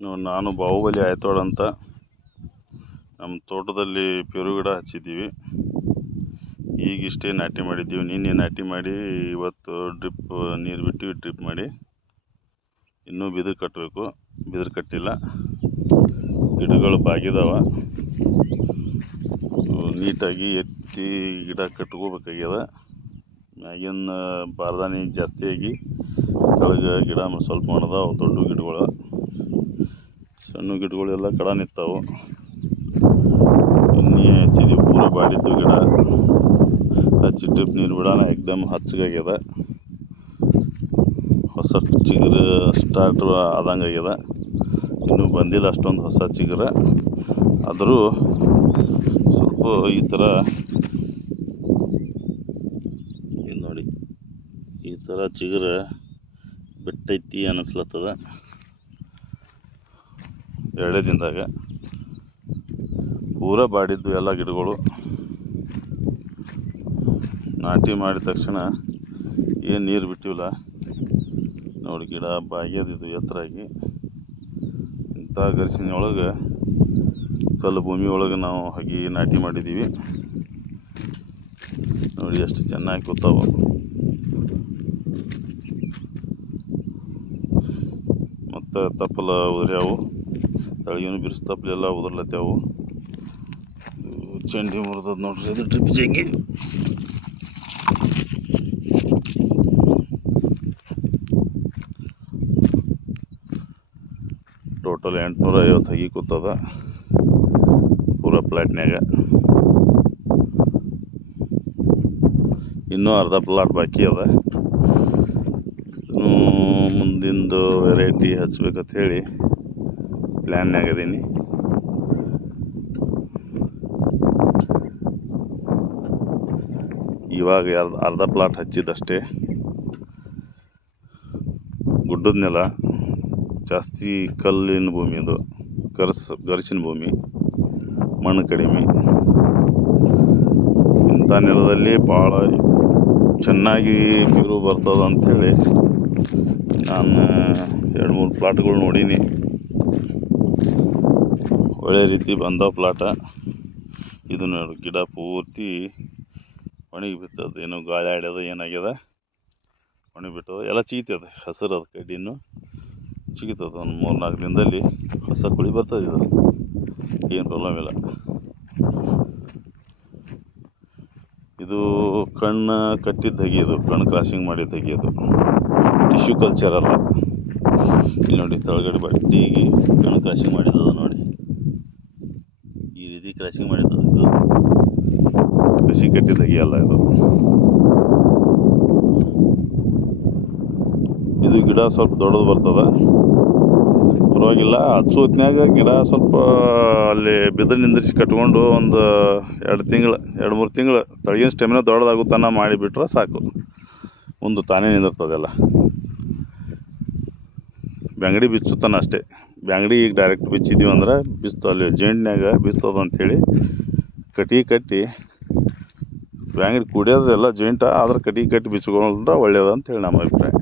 ನಾನು ಬಾಹುಬಲಿ ಆಯ್ತೋಳ ಅಂತ ನಮ್ಮ ತೋಟದಲ್ಲಿ ಪೇರು ಗಿಡ ಹಚ್ಚಿದ್ದೀವಿ. ಈಗಿಷ್ಟೇ ನಾಟಿ ಮಾಡಿದ್ದೀವಿ. ನಿನ್ನೆ ನಾಟಿ ಮಾಡಿ ಇವತ್ತು ಡ್ರಿಪ್ ನೀರು ಬಿಟ್ಟು ಡ್ರಿಪ್ ಮಾಡಿ ಇನ್ನೂ ಬಿದಿರು ಕಟ್ಟಬೇಕು. ಬಿದಿರು ಕಟ್ಟಿಲ್ಲ. ಗಿಡಗಳು ಬಾಗಿದಾವ. ನೀಟಾಗಿ ಎತ್ತಿ ಗಿಡ ಕಟ್ಕೋಬೇಕಾಗ್ಯದ. ಮ್ಯಾಗಿನ ಬಾರ್ದಾನಿ ಜಾಸ್ತಿಯಾಗಿ ಕೆಳಗೆ ಗಿಡ ಸ್ವಲ್ಪ ಮಾಡಿದಾವ. ದೊಡ್ಡ ಗಿಡಗಳು, ಸಣ್ಣ ಗಿಡಗಳೆಲ್ಲ ಕಡ ನಿಂತಾವು. ಇನ್ನೇ ಹಚ್ಚಿದ್ವಿ ಪೂರ ಬಾಡಿದ್ದು ಗಿಡ ಹಚ್ಚಿ ಡ್ರಿಪ್ ನೀರು ಬಿಡೋಣ ಏಕ್ದಮ್ ಹಚ್ಚಗಾಗ್ಯದ. ಹೊಸ ಚಿಗುರು ಸ್ಟಾರ್ಟ್ ಆದಂಗೆ ಆಗ್ಯದ. ಇನ್ನೂ ಬಂದಿಲ್ಲ ಅಷ್ಟೊಂದು ಹೊಸ ಚಿಗುರು. ಆದರೂ ಸ್ವಲ್ಪ ಈ ಥರ ನೋಡಿ, ಈ ಥರ ಚಿಗುರು ಬಿಟ್ಟೈತಿ ಅನ್ನಿಸ್ಲತ್ತದ ಎರಡೇ ದಿನದಾಗ. ಪೂರ ಬಾಡಿದ್ದು ಎಲ್ಲ ಗಿಡಗಳು. ನಾಟಿ ಮಾಡಿದ ತಕ್ಷಣ ಏನು ನೀರು ಬಿಟ್ಟಿಲ್ಲ ನೋಡಿ, ಗಿಡ ಬಾಗ್ಯದಿದ್ದು ಎತ್ತರಾಗಿ. ಇಂಥ ಗರಿಸಿನೊಳಗೆ ಕಲ್ಲು ಭೂಮಿ ಒಳಗೆ ನಾವು ಹಾಗೆ ನಾಟಿ ಮಾಡಿದ್ದೀವಿ ನೋಡಿ, ಎಷ್ಟು ಚೆನ್ನಾಗಿ ಕೂತಾವು. ಮತ್ತು ತಪ್ಪಲ ಉದುರ್ಯಾವು, ತಳಗಿನ ಬಿರ್ಸು ತಪ್ಪಲೆಲ್ಲ ಉದುರ್ಲತ್ಯಾವು. ಚಂಡಿ ಮುರಿದದ ನೋಡ್ರಿ, ಇದು ಡ್ರಿಪ್ ಜಗ್ಗಿ. ಟೋಟಲ್ 850 ಹಗಿ ಕೂತದ ಪೂರ ಪ್ಲಾಟ್ನ್ಯಾಗ. ಇನ್ನೂ ಅರ್ಧ ಪ್ಲಾಟ್ ಬಾಕಿ ಅದ. ಇನ್ನೂ ಮುಂದಿಂದು ವೆರೈಟಿ ಹಚ್ಬೇಕಂತ ಹೇಳಿ ಪ್ಲ್ಯಾನ್ಯಾಗ ಅದೀನಿ. ಇವಾಗ ಅರ್ಧ ಪ್ಲಾಟ್ ಹಚ್ಚಿದ್ದಷ್ಟೇ. ಗುಡ್ಡದ ನೆಲ, ಜಾಸ್ತಿ ಕಲ್ಲಿನ ಭೂಮಿ, ಅದು ಗರಿಸಿನ ಭೂಮಿ, ಮಣ್ಣು ಕಡಿಮೆ. ಇಂಥ ನೆಲದಲ್ಲಿ ಭಾಳ ಚೆನ್ನಾಗಿ ಪೇರು ಬರ್ತದೆ ಅಂಥೇಳಿ ನಾನು 2-3 ಪ್ಲಾಟ್ಗಳು ನೋಡೀನಿ. ಒಳ್ಳೆ ರೀತಿ ಬಂದವ ಪ್ಲಾಟ. ಇದು ನೋಡಿ, ಗಿಡ ಪೂರ್ತಿ ಒಣಗಿ ಬಿತ್ತದ. ಏನೋ ಗಾಳಿ ಆಡ್ಯದ ಏನಾಗ್ಯದ, ಒಣಗಿ ಬಿಟ್ಟದ. ಎಲ್ಲ ಚೀತದ, ಹಸಿರು ಅದು ಕಡ್ಡಿನೂ ಚಿಗಿತದ. ಒಂದು 3-4 ದಿನದಲ್ಲಿ ಹೊಸ ಕುಳಿ ಬರ್ತದೆ. ಇದು ಏನು ಪ್ರಾಬ್ಲಮ್ ಇಲ್ಲ. ಇದು ಕಣ್ಣು ಕಟ್ಟಿದ್ದ ಹಗಿ, ಇದು ಕಣ್ಣು ಕ್ರಾಸಿಂಗ್ ಮಾಡಿದ್ದ ಹಗಿ. ಅದು ಟಿಶ್ಯೂ ಕಲ್ಚರ್ ಅಲ್ಲ. ಇಲ್ಲಿ ನೋಡಿ, ತಳಗಡೆ ಬಡ್ಡಿಗೆ ಕಣ್ಣು ಕ್ರಾಸಿಂಗ್ ಮಾಡಿದ್ದದ ನೋಡಿ, ಈ ರೀತಿ ಕ್ರಾಸಿಂಗ್ ಮಾಡಿದ್ದದ. ಇದು ಕಸಿ ಕಟ್ಟಿದ್ದ ಹಗಿ ಅಲ್ಲ. ಇದು ಗಿಡ ಸ್ವಲ್ಪ ದೊಡ್ಡದು ಬರ್ತದ, ಪರವಾಗಿಲ್ಲ. ಹಚ್ಚು ಹೊತ್ನ್ಯಾಗ ಗಿಡ ಸ್ವಲ್ಪ ಅಲ್ಲಿ ಬಿದಿರು ನಿಂದ್ರಿಸಿ ಕಟ್ಕೊಂಡು ಒಂದು 2-3 ತಿಂಗಳು ತಳಗಿನ ಸ್ಟೆಮಿನ ದೊಡ್ಡದಾಗುತ್ತಾನ ಮಾಡಿಬಿಟ್ರೆ ಸಾಕು, ಮುಂದೆ ತಾನೇ ನಿಂದಿರ್ತದೆಲ್ಲ. ಬ್ಯಾಂಗಡಿ ಬಿಚ್ಚುತ್ತಾನ ಅಷ್ಟೇ. ಬ್ಯಾಂಗಡಿ ಈಗ ಡೈರೆಕ್ಟ್ ಬಿಚ್ಚಿದ್ದೀವಿ ಅಂದ್ರೆ ಬಿಸ್ತು, ಅಲ್ಲಿ ಜೆಂಟ್ನ್ಯಾಗ ಬಿಸ್ತದ ಅಂಥೇಳಿ ಕಟ್ಟಿ ಬ್ಯಾಂಗಡಿ ಕುಡಿಯೋದೆಲ್ಲ ಜೆಂಟ, ಆದ್ರೆ ಕಟ್ಟಿ ಬಿಚ್ಕೊಂಡ್ರೆ ಒಳ್ಳೇದು ಅಂಥೇಳಿ ನಮ್ಮ ಅಭಿಪ್ರಾಯ.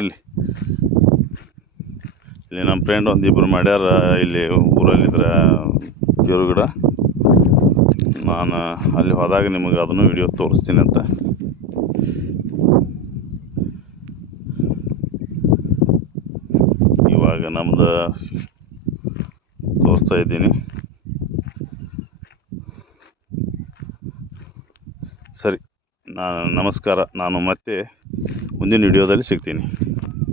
ಇಲ್ಲಿ ನಮ್ಮ ಫ್ರೆಂಡ್ ಒಂದಿಬ್ಬರು ಮಾಡ್ಯಾರ ಇಲ್ಲಿ ಊರಲ್ಲಿದ್ರೆ ಪೇರು ಗಿಡ. ನಾನು ಅಲ್ಲಿ ಹೋದಾಗ ನಿಮಗೆ ಅದನ್ನು ವಿಡಿಯೋ ತೋರಿಸ್ತೀನಿ ಅಂತ. ಇವಾಗ ನಮ್ದು ತೋರಿಸ್ತಾ ಇದ್ದೀನಿ. ಸರಿ, ನಮಸ್ಕಾರ. ನಾನು ಮತ್ತೆ ಮುಂದಿನ ವಿಡಿಯೋದಲ್ಲಿ ಸಿಗ್ತೀನಿ.